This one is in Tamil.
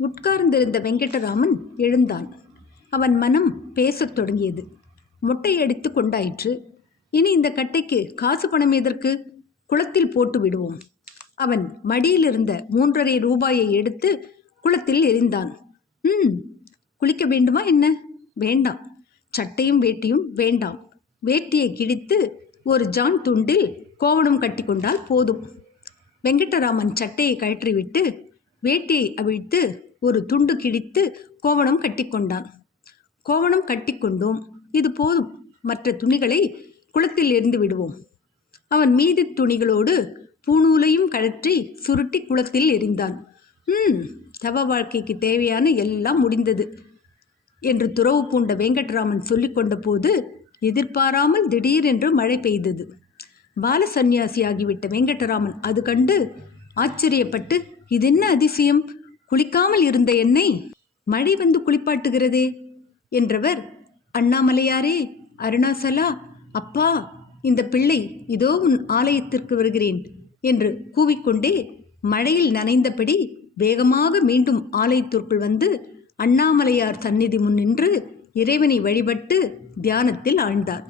உட்கார்ந்திருந்த வெங்கடராமன் எழுந்தான். அவன் மனம் பேசத் தொடங்கியது. மொட்டையடித்து கொண்டாயிற்று. இனி இந்த கட்டைக்கு காசு பணம் எதற்கு? குளத்தில் போட்டு விடுவோம். அவன் மடியிலிருந்த 3.5 ரூபாயை எடுத்து குளத்தில் எறிந்தான். குளிக்க வேண்டுமா என்ன? வேண்டாம். சட்டையும் வேட்டியும் வேண்டாம். வேட்டியை கிழித்து ஒரு ஜான் துண்டில் கோவணம் கட்டி கொண்டால் போதும். வெங்கடராமன் சட்டையை கழற்றிவிட்டு வேட்டியை அவிழ்த்து ஒரு துண்டு கிழித்து கோவணம் கட்டிக்கொண்டான். கோவணம் கட்டிக்கொண்டோம், இது போதும். மற்ற துணிகளை குளத்தில் எறிந்து விடுவோம். அவன் மீதி துணிகளோடு பூநூலையும் கழற்றி சுருட்டி குளத்தில் எறிந்தான். தவ வாழ்க்கைக்கு தேவையான எல்லாம் முடிந்தது என்று துறவு பூண்ட வெங்கடராமன் சொல்லிக்கொண்ட போது எதிர்பாராமல் திடீரென்று மழை பெய்தது. பால சந்நியாசியாகிவிட்ட வெங்கடராமன் அது கண்டு ஆச்சரியப்பட்டு, இதென்ன அதிசயம், குளிக்காமல் இருந்த என்னை மழை வந்து குளிப்பாட்டுகிறதே என்றவர், அண்ணாமலையாரே, அருணாசலா, அப்பா, இந்த பிள்ளை இதோ உன் ஆலயத்திற்கு வருகிறேன் என்று கூவிக்கொண்டே மழையில் நனைந்தபடி வேகமாக மீண்டும் ஆலயத்திற்குள் வந்து அண்ணாமலையார் சந்நிதி முன் நின்று இறைவனை வழிபட்டு தியானத்தில் ஆழ்ந்தார்.